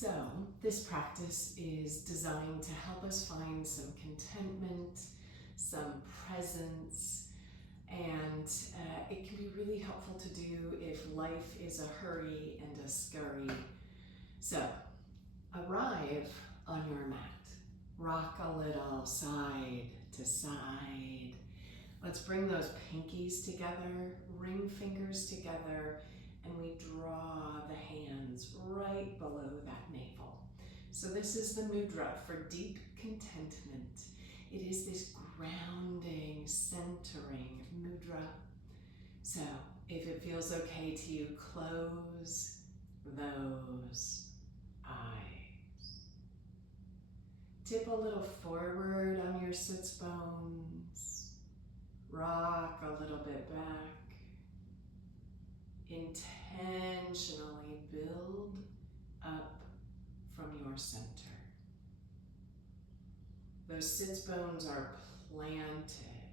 So, this practice is designed to help us find some contentment, some presence, and it can be really helpful to do if life is a hurry and a scurry. So, arrive on your mat. Rock a little side to side. Let's bring those pinkies together, ring fingers together, and we draw the hands right below that navel. So this is the mudra for deep contentment. It is this grounding, centering mudra. So if it feels okay to you, close those eyes. Tip a little forward on your sits bones. Rock a little bit back. Intentionally build up from your center. Those sits bones are planted.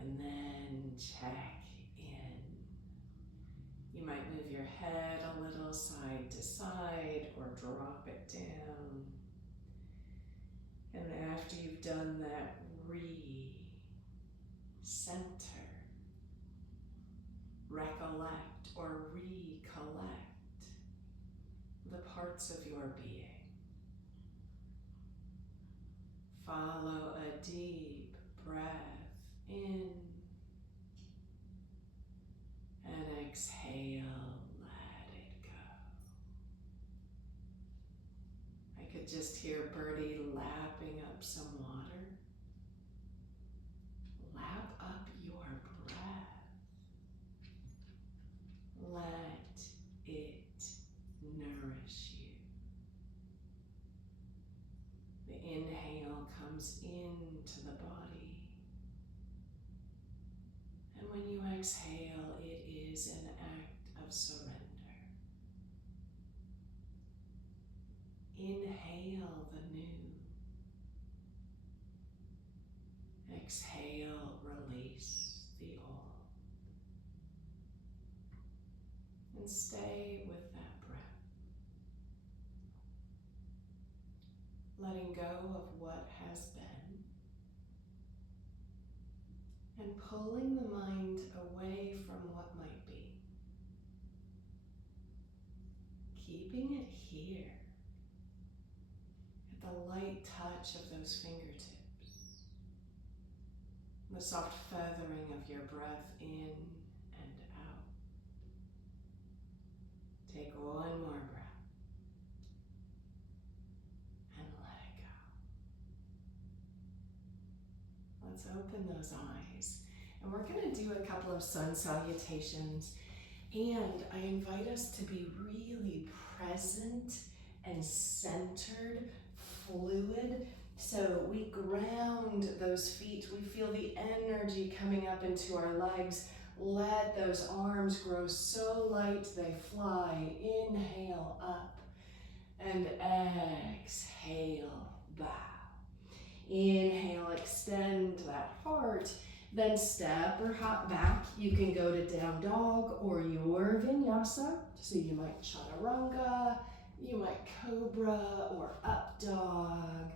And then check in. You might move your head a little side to side or drop it down. And after you've done that, re-center. Recollect or recollect the parts of your being. Follow a deep breath in and exhale, let it go. I could just hear Birdie lapping up some water. Lap up your breath. Let it nourish you. The inhale comes into the body. And when you exhale, it is an act of surrender. Inhale the new. Exhale, release the old. And stay with that breath. Letting go of what has been. And pulling the mind away from what might be. Keeping it here. At the light touch of those fingertips. The soft feathering of your breath in and out. Take one more breath. And let it go. Let's open those eyes. And we're going to do a couple of sun salutations. And I invite us to be really present and centered, fluid. So we ground those feet. We feel the energy coming up into our legs. Let those arms grow so light they fly. Inhale up and exhale bow. Inhale, extend that heart. Then step or hop back. You can go to down dog or your vinyasa. So you might chaturanga, you might cobra or up dog.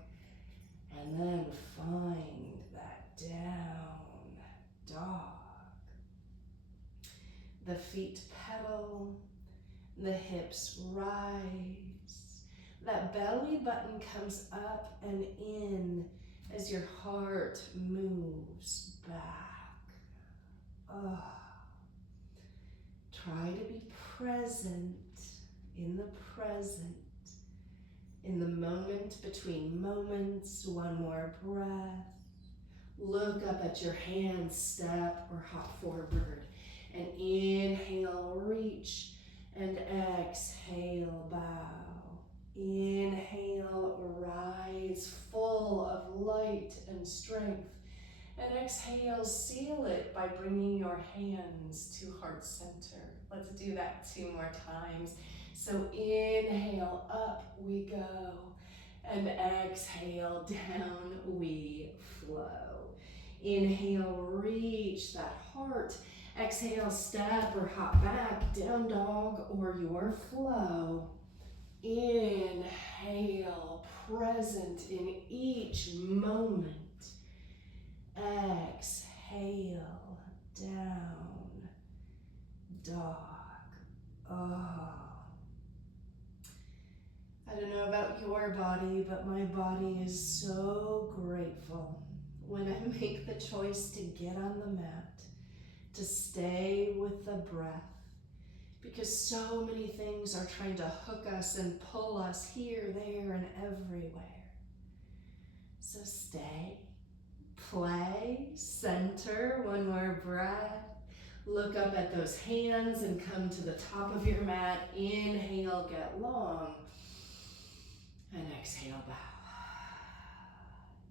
And then find that down dog. The feet pedal, the hips rise. That belly button comes up and in as your heart moves back. Oh. Try to be present in the present. In the moment between moments, one more breath. Look up at your hands, step or hop forward. And inhale, reach, and exhale, bow. Inhale, rise, full of light and strength. And exhale, seal it by bringing your hands to heart center. Let's do that 2 more times. So inhale, up we go, and exhale, down we flow. Inhale, reach that heart. Exhale, step or hop back, down dog or your flow. Inhale, present in each moment. Exhale, down, dog. Oh. I don't know about your body, but my body is so grateful when I make the choice to get on the mat, to stay with the breath, because so many things are trying to hook us and pull us here, there, and everywhere. So stay, play, center, one more breath. Look up at those hands and come to the top of your mat. Inhale, get long. And exhale, bow.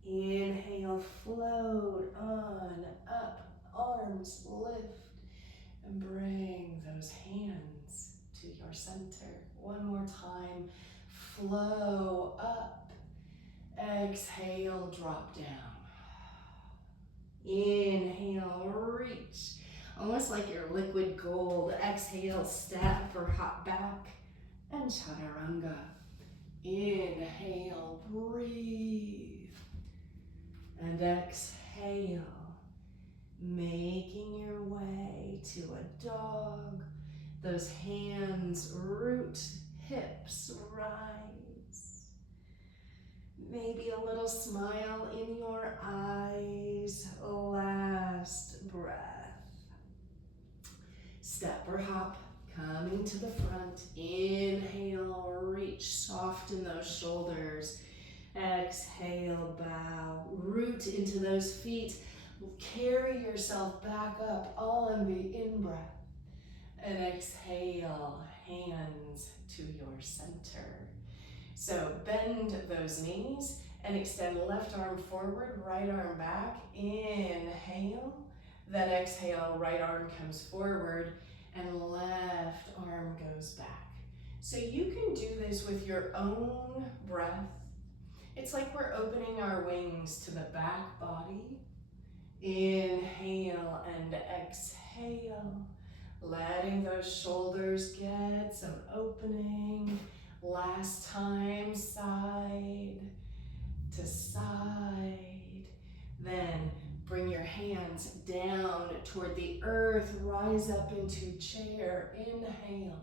Inhale, float on, up, arms lift, and bring those hands to your center. One more time, flow up, exhale, drop down. Inhale, reach, almost like you're liquid gold. Exhale, step or hop back, and chaturanga. Inhale, breathe, and exhale, making your way to a dog. Those hands root, hips rise. Maybe a little smile in your eyes. Last breath. Step or hop, coming to the front. Inhale, reach, soften those shoulders. Exhale, bow, root into those feet. Carry yourself back up on the in-breath. And exhale, hands to your center. So bend those knees and extend left arm forward, right arm back. Inhale, then exhale, right arm comes forward and left arm goes back. So you can do this with your own breath. It's like we're opening our wings to the back body. Inhale and exhale, letting those shoulders get some opening. Last time, side to side. Then bring your hands down toward the earth, rise up into chair. Inhale.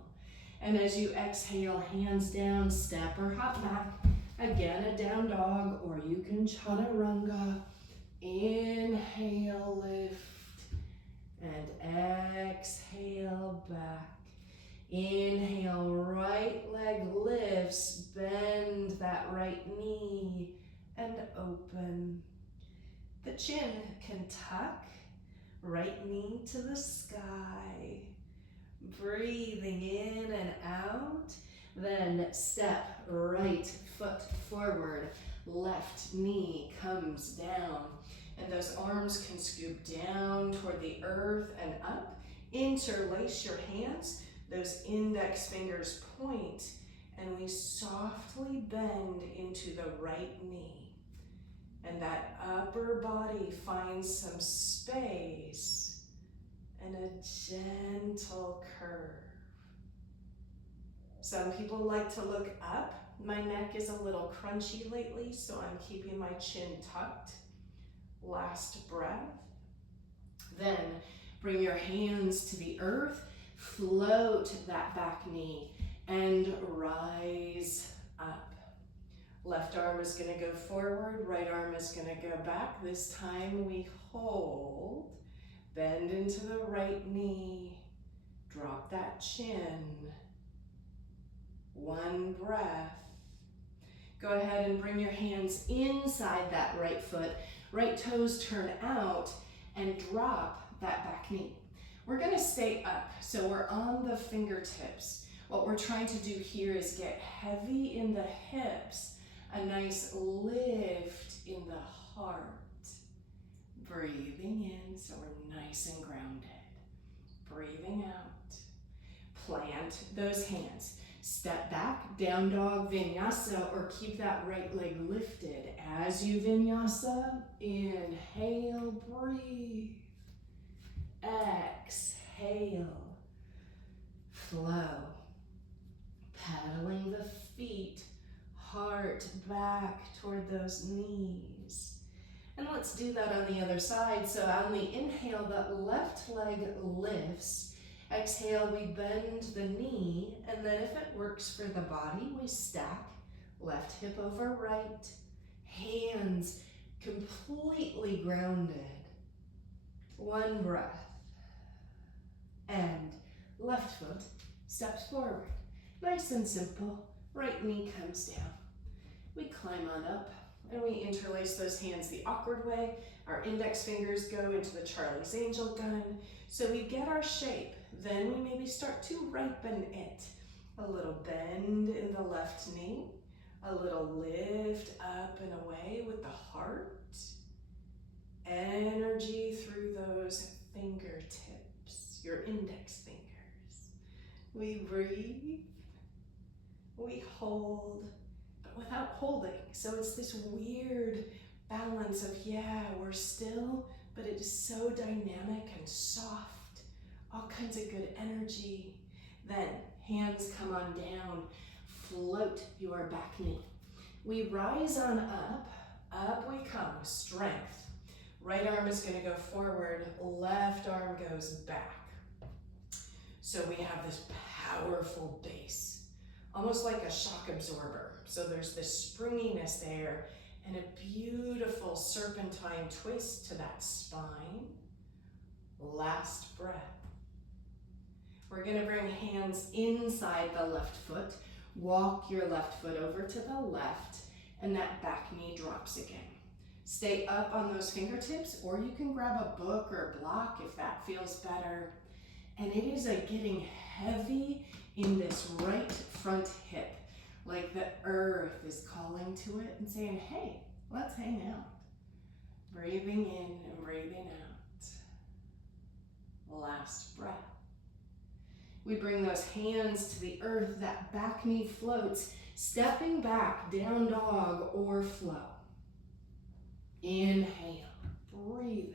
And as you exhale, hands down, step or hop back. Again, a down dog, or you can chaturanga. Inhale, lift, and exhale, back. Inhale, right leg lifts, bend that right knee, and open. The chin can tuck, right knee to the sky. Breathing in and out, then step right foot forward, left knee comes down, and those arms can scoop down toward the earth and up. Interlace your hands, those index fingers point, and we softly bend into the right knee. And that upper body finds some space and a gentle curve. Some people like to look up. My neck is a little crunchy lately, so I'm keeping my chin tucked. Last breath. Then bring your hands to the earth, float that back knee, and rise up. Left arm is going to go forward, right arm is going to go back. This time we hold, bend into the right knee, drop that chin. One breath. Go ahead and bring your hands inside that right foot, right toes turn out, and drop that back knee. We're going to stay up, so we're on the fingertips. What we're trying to do here is get heavy in the hips, a nice lift in the heart. Breathing in, so we're nice and grounded. Breathing out. Plant those hands. Step back, down dog, vinyasa, or keep that right leg lifted. As you vinyasa, inhale, breathe. Exhale, flow. Pedaling the toward those knees. And let's do that on the other side. So on the inhale, the left leg lifts. Exhale, we bend the knee, and then if it works for the body, we stack left hip over right, hands completely grounded. One breath. And left foot steps forward. Nice and simple. Right knee comes down. We climb on up and we interlace those hands the awkward way. Our index fingers go into the Charlie's Angel gun. So we get our shape. Then we maybe start to ripen it. A little bend in the left knee. A little lift up and away with the heart. Energy through those fingertips, your index fingers. We breathe. We hold, but without holding. So it's this weird balance of, yeah, we're still, but it is so dynamic and soft. All kinds of good energy. Then hands come on down. Float your back knee. We rise on up. Up we come. Strength. Right arm is going to go forward. Left arm goes back. So we have this powerful base. Almost like a shock absorber. So there's this springiness there and a beautiful serpentine twist to that spine. Last breath. We're going to bring hands inside the left foot. Walk your left foot over to the left, and that back knee drops again. Stay up on those fingertips, or you can grab a book or a block if that feels better. And it is a getting heavy in this right front hip, like the earth is calling to it and saying, hey, let's hang out. Breathing in and breathing out. Last breath. We bring those hands to the earth, that back knee floats, stepping back, down dog or flow. Inhale, breathing.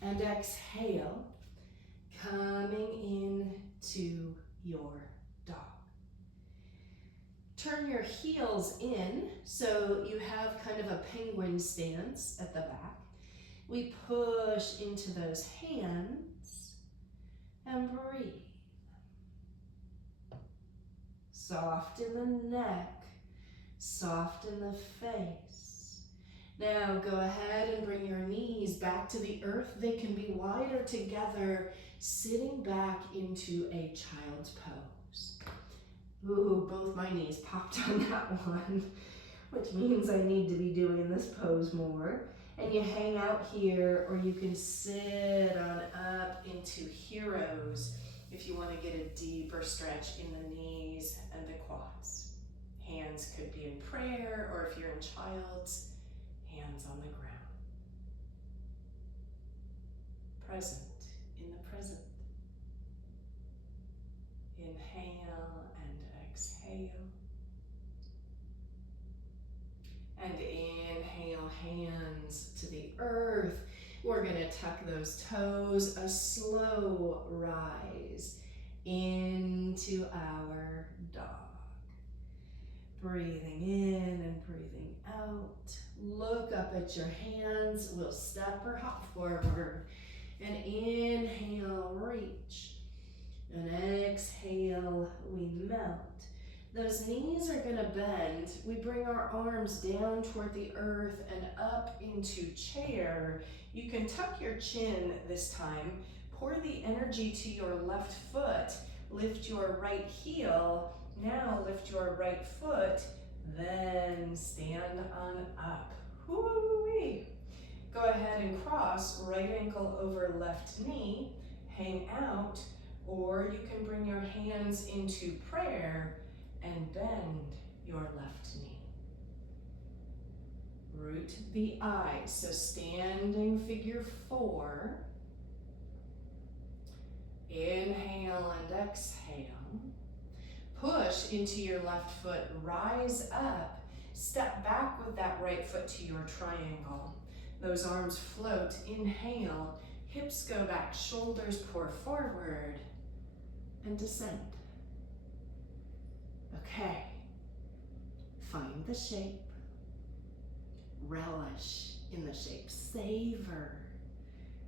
And exhale, coming into your dog. Turn your heels in so you have kind of a penguin stance at the back. We push into those hands and breathe. Soft in the neck, soft in the face. Now go ahead and bring your knees back to the earth. They can be wider together, sitting back into a child's pose. Ooh, both my knees popped on that one, which means I need to be doing this pose more. And you hang out here, or you can sit on up into heroes if you want to get a deeper stretch in the knees and the quads. Hands could be in prayer, or if you're in child's, hands on the ground. Present in the present. Inhale and exhale. And inhale, hands to the earth. We're going to tuck those toes, a slow rise into our dog. Breathing in and breathing out. Look up at your hands. We'll step or hop forward. And inhale, reach. And exhale, we melt. Those knees are going to bend. We bring our arms down toward the earth and up into chair. You can tuck your chin this time. Pour the energy to your left foot. Lift your right heel. Now lift your right foot. Then stand on up. Woo-wee. Go ahead and cross right ankle over left knee. Hang out. Or you can bring your hands into prayer and bend your left knee. Root the eyes, so standing figure 4. Inhale and exhale. Push into your left foot, rise up. Step back with that right foot to your triangle. Those arms float, inhale. Hips go back, shoulders pour forward, and descend. Okay, find the shape. relish in the shape. Savor.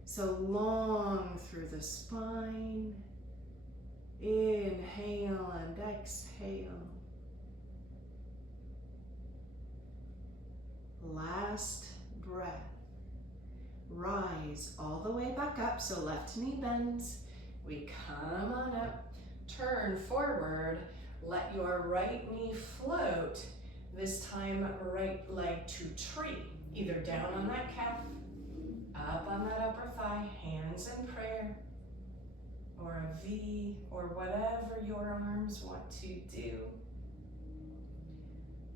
So long through the spine. Inhale and exhale. Last breath. Rise all the way back up, so left knee bends. We come on up, turn forward, let your right knee float. This time, right leg to tree, either down on that calf, up on that upper thigh, hands in prayer, or a V, or whatever your arms want to do.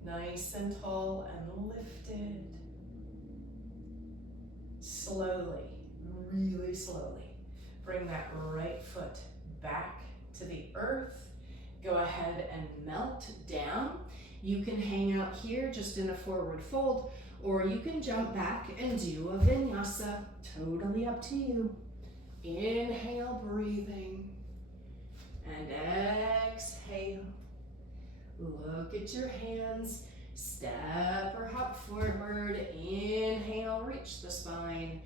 Nice and tall and lifted. Slowly, really slowly, bring that right foot back to the earth. Go ahead and melt down. You can hang out here just in a forward fold, or you can jump back and do a vinyasa. Totally up to you. Inhale, breathing, and exhale. Look at your hands. Step or hop forward. Inhale, reach the spine.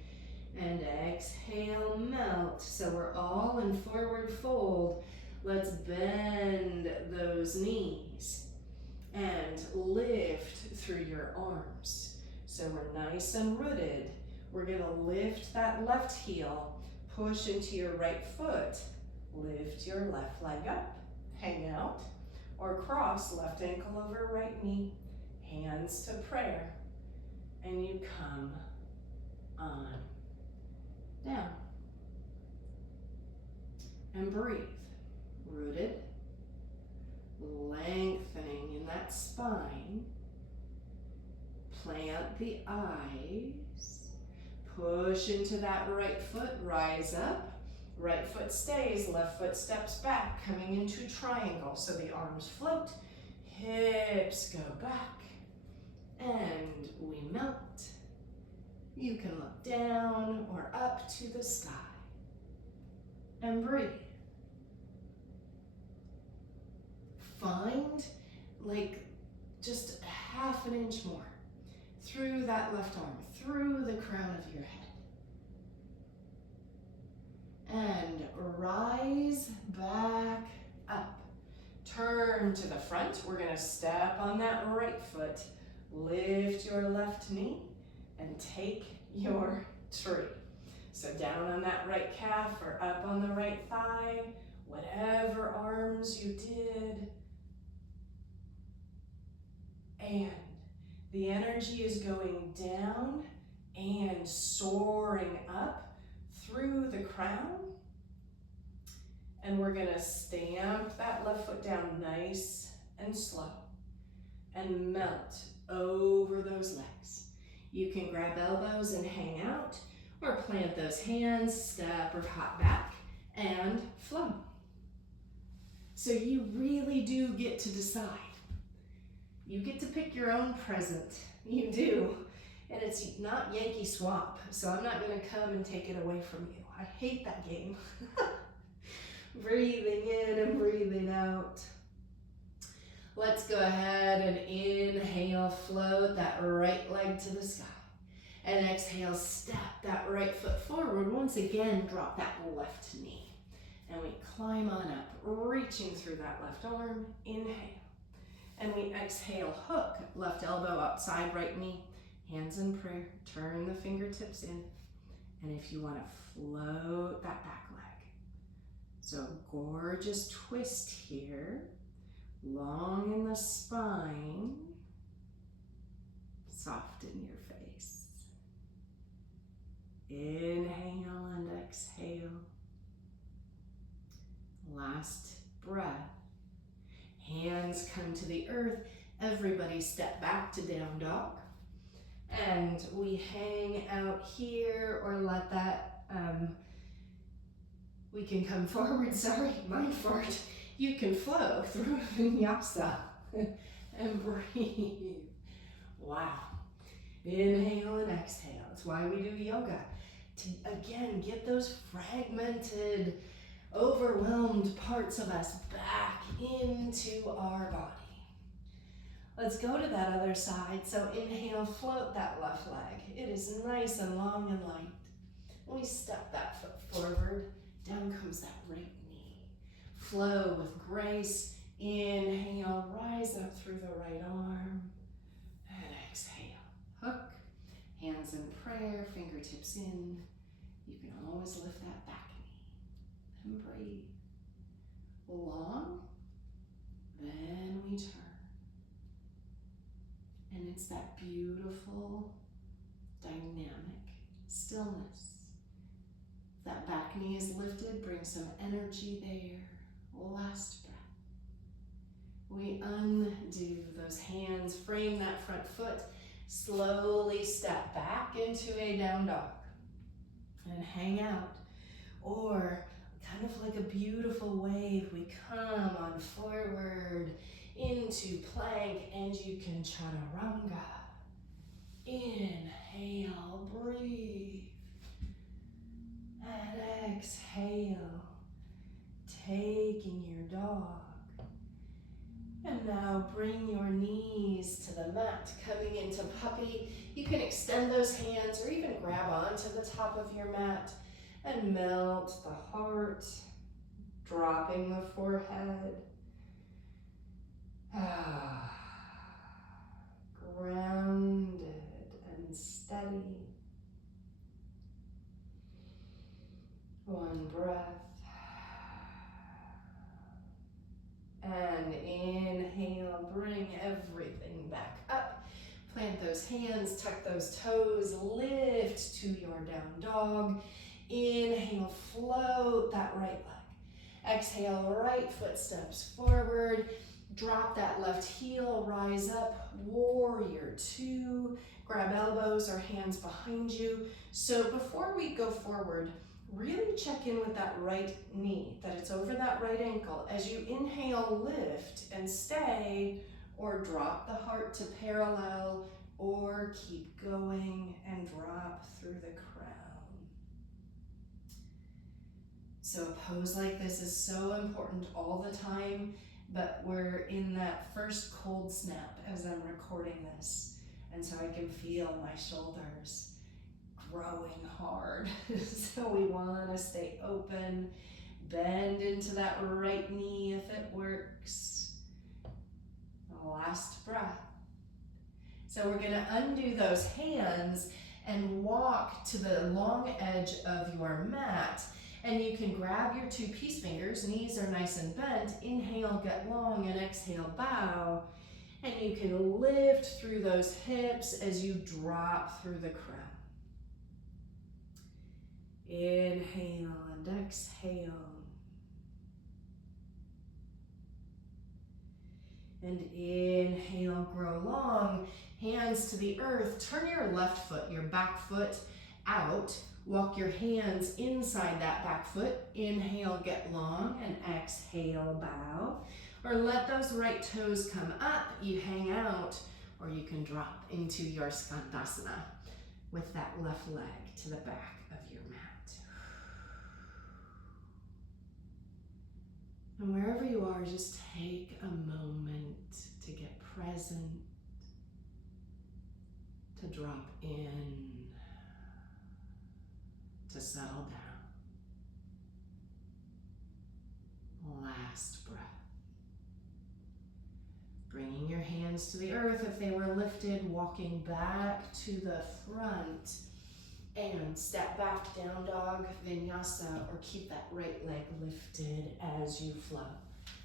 And exhale, melt. So we're all in forward fold. Let's bend those knees and lift through your arms. So we're nice and rooted. We're gonna lift that left heel, push into your right foot, lift your left leg up, hang out, or cross left ankle over right knee, hands to prayer, and you come on down. And breathe, rooted, lengthening in that spine. Plant the eyes, push into that right foot, rise up. Right foot stays, left foot steps back, coming into triangle. So the arms float, hips go back, and we melt. You can look down or up to the sky. And breathe. Find like just a half an inch more through that left arm, through the crown of your head. And rise back up. Turn to the front. We're gonna step on that right foot. Lift your left knee and take your tree. So down on that right calf or up on the right thigh, whatever arms you did. And the energy is going down and soaring up through the crown. And we're gonna stamp that left foot down nice and slow and melt over those legs. You can grab elbows and hang out, or plant those hands, step or hop back, and flow. So you really do get to decide. You get to pick your own present. You do. And it's not Yankee Swap, so I'm not gonna come and take it away from you. I hate that game. Breathing in and breathing out. Let's go ahead and inhale, float that right leg to the sky. And exhale, step that right foot forward. Once again, drop that left knee. And we climb on up, reaching through that left arm. Inhale. And we exhale, hook, left elbow outside, right knee. Hands in prayer, turn the fingertips in. And if you want to float that back leg. So gorgeous twist here. Long in the spine. Soft in your face. Inhale and exhale. Last breath. Hands come to the earth. Everybody step back to down dog. And we hang out here, or let that, we can come forward, sorry, mind fart. You can flow through vinyasa and breathe. Wow. Inhale and exhale. That's why we do yoga. To, again, get those fragmented, overwhelmed parts of us back into our body. Let's go to that other side. So inhale, float that left leg. It is nice and long and light. We step that foot forward. Down comes that right knee. Flow with grace. Inhale, rise up through the right arm. And exhale. Hook. Hands in prayer, fingertips in. You can always lift that back knee. And breathe. Long. Then we turn. And it's that beautiful, dynamic stillness. That back knee is lifted, bring some energy there. Last breath. We undo those hands, frame that front foot, slowly step back into a down dog and hang out. Or kind of like a beautiful wave, we come on forward into plank, and you can chaturanga. Inhale, breathe. And exhale, taking your dog. And now bring your knees to the mat, coming into puppy. You can extend those hands or even grab onto the top of your mat and melt the heart, dropping the forehead. Grounded and steady. One breath. And inhale, bring everything back up. Plant those hands, tuck those toes, lift to your down dog. Inhale, float that right leg. Exhale, right foot steps forward. Drop that left heel, rise up, warrior two. Grab elbows or hands behind you. So before we go forward, really check in with that right knee, that it's over that right ankle. As you inhale, lift and stay, or drop the heart to parallel, or keep going and drop through the crown. So a pose like this is so important all the time, but we're in that first cold snap as I'm recording this. And so I can feel my shoulders growing hard. So we want to stay open, bend into that right knee if it works. Last breath. So we're going to undo those hands and walk to the long edge of your mat. And you can grab your two peace fingers, knees are nice and bent. Inhale, get long, and exhale, bow. And you can lift through those hips as you drop through the crown. Inhale and exhale. And inhale, grow long, hands to the earth. Turn your left foot, your back foot out. Walk your hands inside that back foot. Inhale, get long, and exhale, bow. Or let those right toes come up. You hang out, or you can drop into your skandasana with that left leg to the back of your mat. And wherever you are, just take a moment to get present, to drop in, to settle down. Last breath. Bringing your hands to the earth if they were lifted, walking back to the front, and step back, down dog, vinyasa, or keep that right leg lifted as you flow.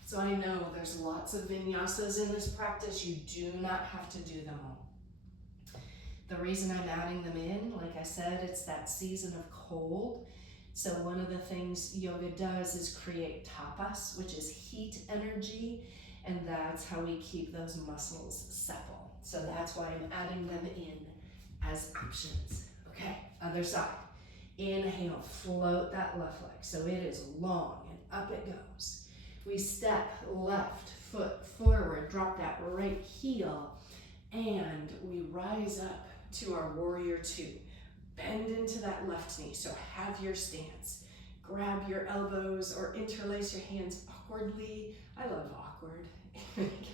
So I know there's lots of vinyasas in this practice. You do not have to do them all. The reason I'm adding them in, like I said, it's that season of cold. So one of the things yoga does is create tapas, which is heat energy, and that's how we keep those muscles supple. So that's why I'm adding them in as options. Okay, other side. Inhale, float that left leg. So it is long and up it goes. We step left foot forward, drop that right heel, and we rise up to our warrior two. Bend into that left knee, so have your stance. grab your elbows or interlace your hands awkwardly. I love awkward,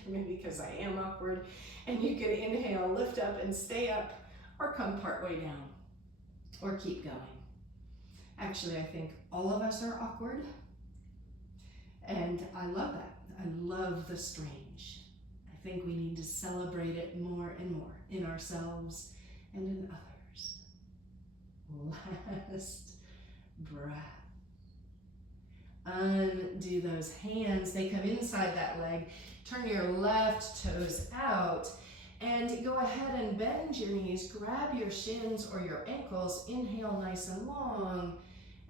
maybe because I am awkward. And you can inhale, lift up and stay up, or come partway down, or keep going. Actually, I think all of us are awkward, and I love that. I love the strange. I think we need to celebrate it more and more in ourselves and in others. Last breath. Undo those hands. They come inside that leg. Turn your left toes out and go ahead and bend your knees. Grab your shins or your ankles. Inhale nice and long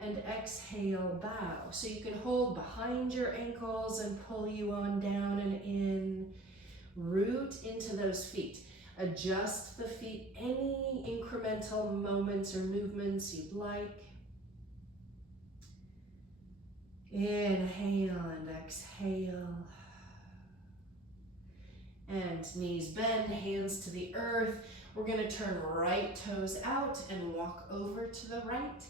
and exhale, bow. So you can hold behind your ankles and pull you on down and in. Root into those feet. Adjust the feet any incremental moments or movements you'd like. Inhale and exhale. And knees bend, hands to the earth. We're going to turn right toes out and walk over to the right.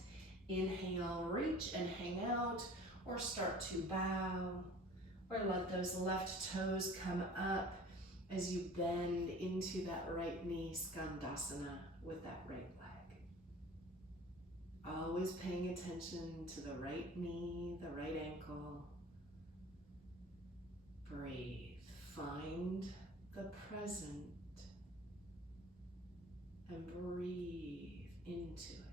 Inhale, reach and hang out, or start to bow, or let those left toes come up as you bend into that right knee, Skandasana, with that right leg. Always paying attention to the right knee, the right ankle. Breathe. Find the present and breathe into it.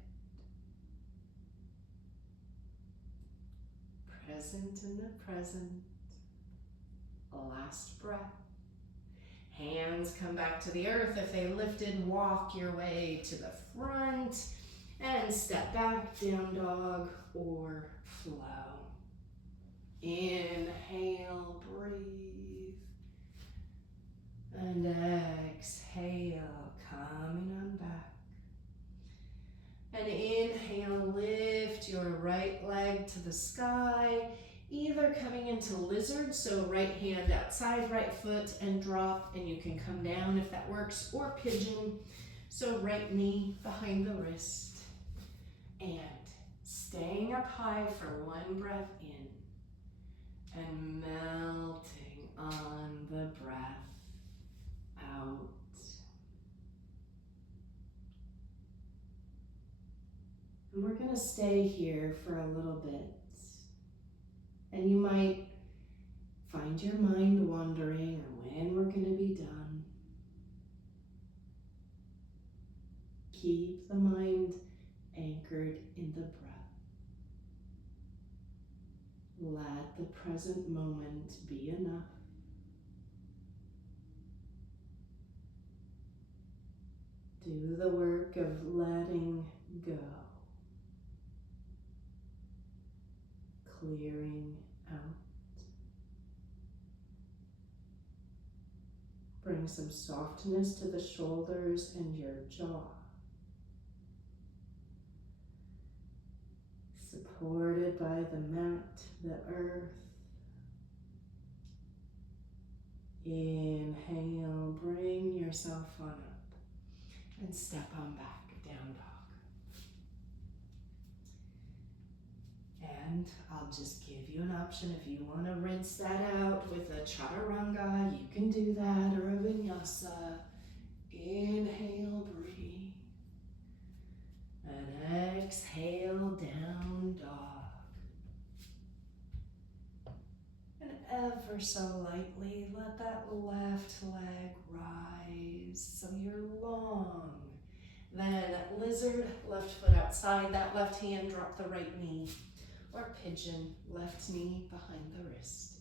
Present in the present. Last breath. Hands come back to the earth. If they lifted, walk your way to the front and step back, down dog or flow. Inhale, breathe. And exhale, coming on back. And inhale, lift your right leg to the sky, either coming into lizard, so right hand outside, right foot, and drop, and you can come down if that works, or pigeon, so right knee behind the wrist. And staying up high for one breath in, and melting on the breath out. And we're going to stay here for a little bit. And you might find your mind wandering or when we're going to be done. Keep the mind anchored in the breath. Let the present moment be enough. Do the work of letting go. Clearing out. Bring some softness to the shoulders and your jaw. Supported by the mat, the earth. Inhale, bring yourself on up and step on back, down dog. And I'll just give you an option if you want to rinse that out with a chaturanga, you can do that, or a vinyasa. Inhale, breathe. And exhale, down dog. And ever so lightly, let that left leg rise so you're long. Then lizard, left foot outside, that left hand, drop the right knee. Or pigeon, left knee behind the wrist.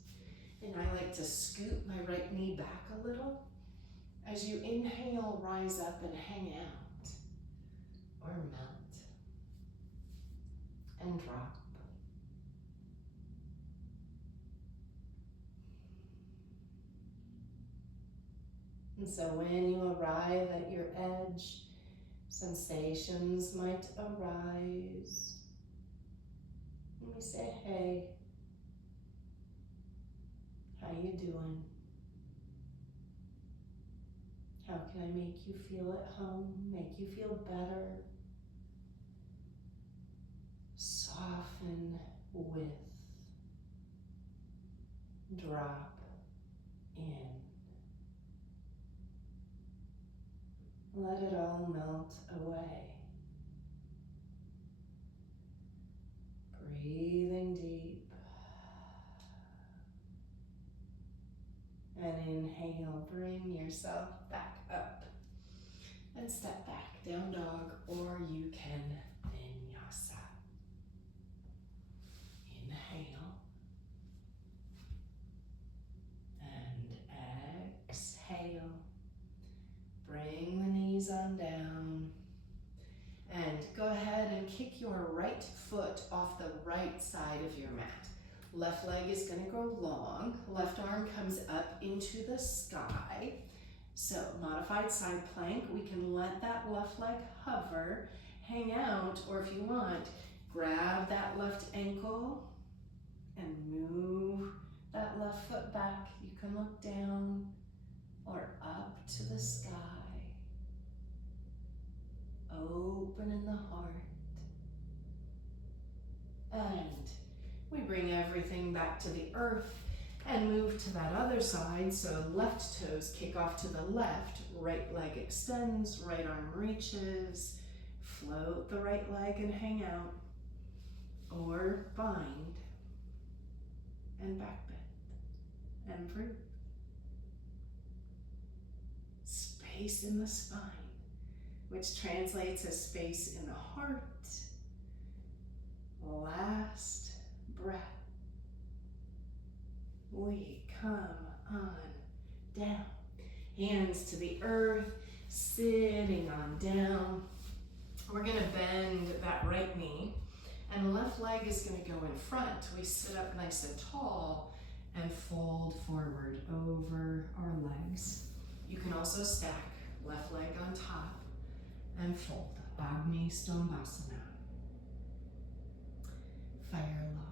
And I like to scoot my right knee back a little. As you inhale, rise up and hang out. Or melt. And drop. And so when you arrive at your edge, sensations might arise. And we say, hey, how you doing? How can I make you feel at home, make you feel better? Soften with, drop in. Let it all melt away. Breathing deep. And inhale, bring yourself back up. And step back, down dog, or you can vinyasa. Inhale. And exhale. Bring the knees on down. And go ahead and kick your right foot off the right side of your mat. Left leg is going to go long. Left arm comes up into the sky. So modified side plank, we can let that left leg hover, hang out, or if you want, grab that left ankle and move that left foot back. You can look down or up to the sky. Open in the heart. And we bring everything back to the earth and move to that other side. So left toes kick off to the left, right leg extends, right arm reaches, float the right leg and hang out, or bind and back bend and breathe. Space in the spine, which translates as space in the heart. Last breath. We come on down. Hands to the earth, sitting on down. We're gonna bend that right knee, and left leg is gonna go in front. We sit up nice and tall and fold forward over our legs. You can also stack left leg on top and fold. Agni Stambhasana. Fire log.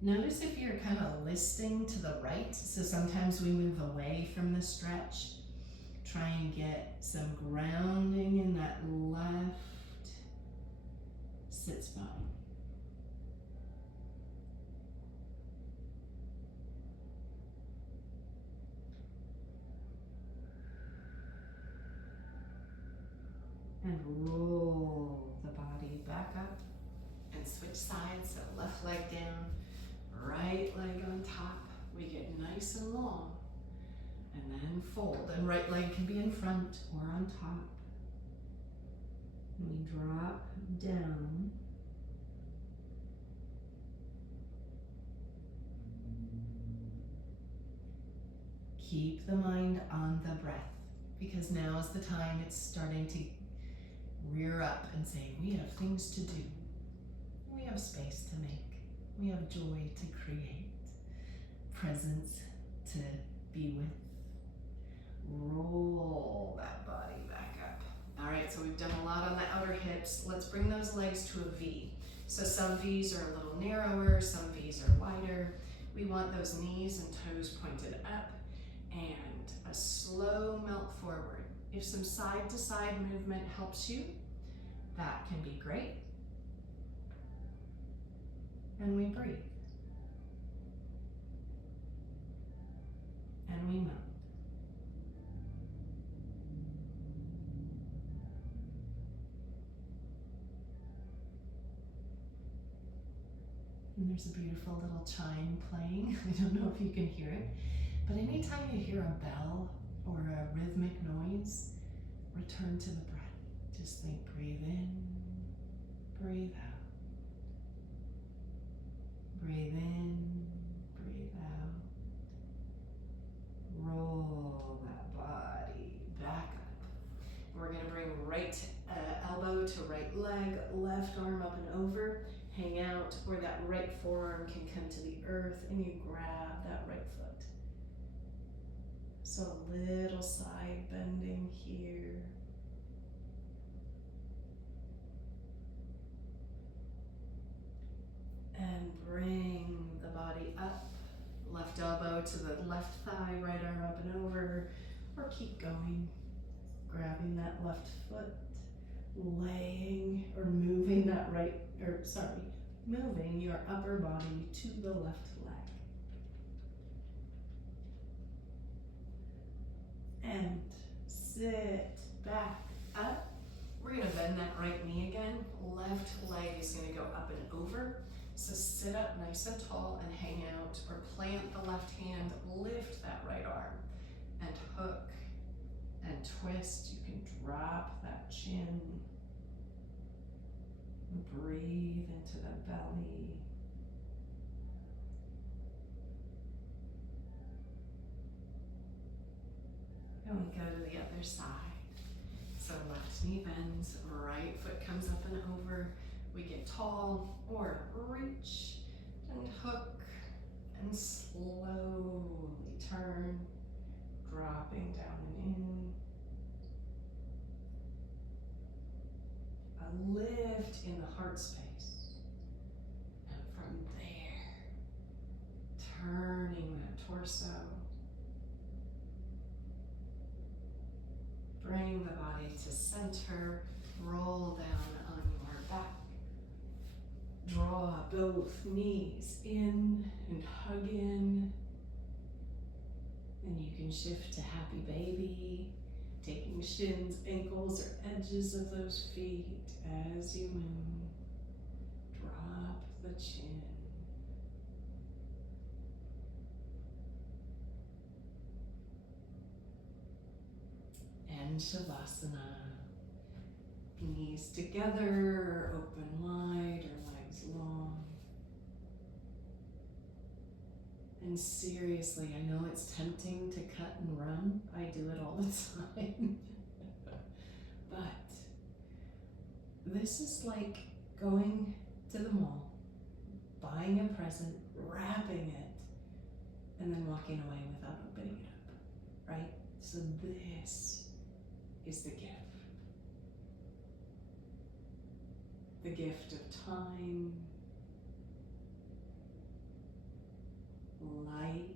Notice if you're kind of listing to the right, so sometimes we move away from the stretch. Try and get some grounding in that left sit spine. And roll the body back up and switch sides. So left leg down, right leg on top. We get nice and long and then fold. And right leg can be in front or on top. And we drop down. Keep the mind on the breath, because now is the time it's starting to rear up and say, we have things to do. We have space to make. We have joy to create. Presence to be with. Roll that body back up. All right, so we've done a lot on the outer hips. Let's bring those legs to a V. So some Vs are a little narrower, some Vs are wider. We want those knees and toes pointed up and a slow melt forward. If some side to side movement helps you, that can be great. And we breathe. And we melt. And there's a beautiful little chime playing. I don't know if you can hear it, but anytime you hear a bell or a rhythmic noise, return to the breath. Just think, breathe in, breathe out. Breathe in, breathe out. Roll that body back up. We're gonna bring right elbow to right leg, left arm up and over, hang out, or that right forearm can come to the earth and you grab that right foot. So a little side bending here. And bring the body up, left elbow to the left thigh, right arm up and over, or keep going, grabbing that left foot, laying or moving moving your upper body to the left leg. And sit back up. We're gonna bend that right knee again. Left leg is gonna go up and over. So sit up nice and tall and hang out, or plant the left hand, lift that right arm, and hook and twist. You can drop that chin. Breathe into the belly. And we go to the other side. So left knee bends, right foot comes up and over. We get tall or reach and hook and slowly turn, dropping down and in. A lift in the heart space. And from there, turning that torso. Bring the body to center, roll down on your back. Draw both knees in and hug in. And you can shift to happy baby, taking shins, ankles, or edges of those feet as you move. Drop the chin. And Shavasana. Knees together, open wide, or legs long. And seriously, I know it's tempting to cut and run. I do it all the time. But this is like going to the mall, buying a present, wrapping it, and then walking away without opening it up, right? So this is the gift. The gift of time, light,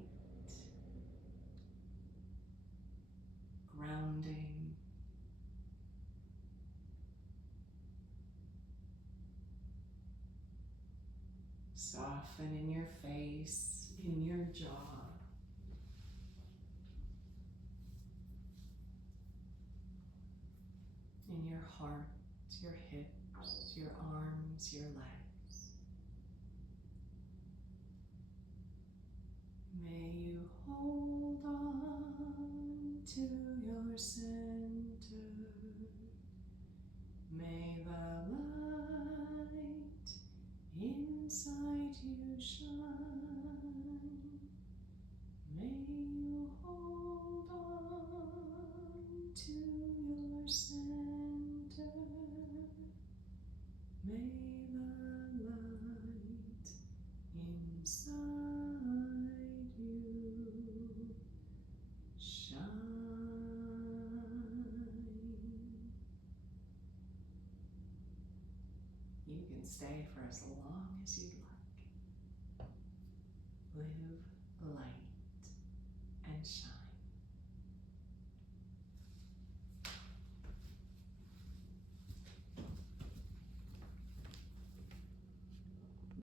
grounding, soften in your face, in your jaw. In your heart, your hips, your arms, your legs. May you hold on to your center. May the light inside you shine. May you hold on to your center. May the light inside you shine. You can stay for as long as you'd like. Live light and shine.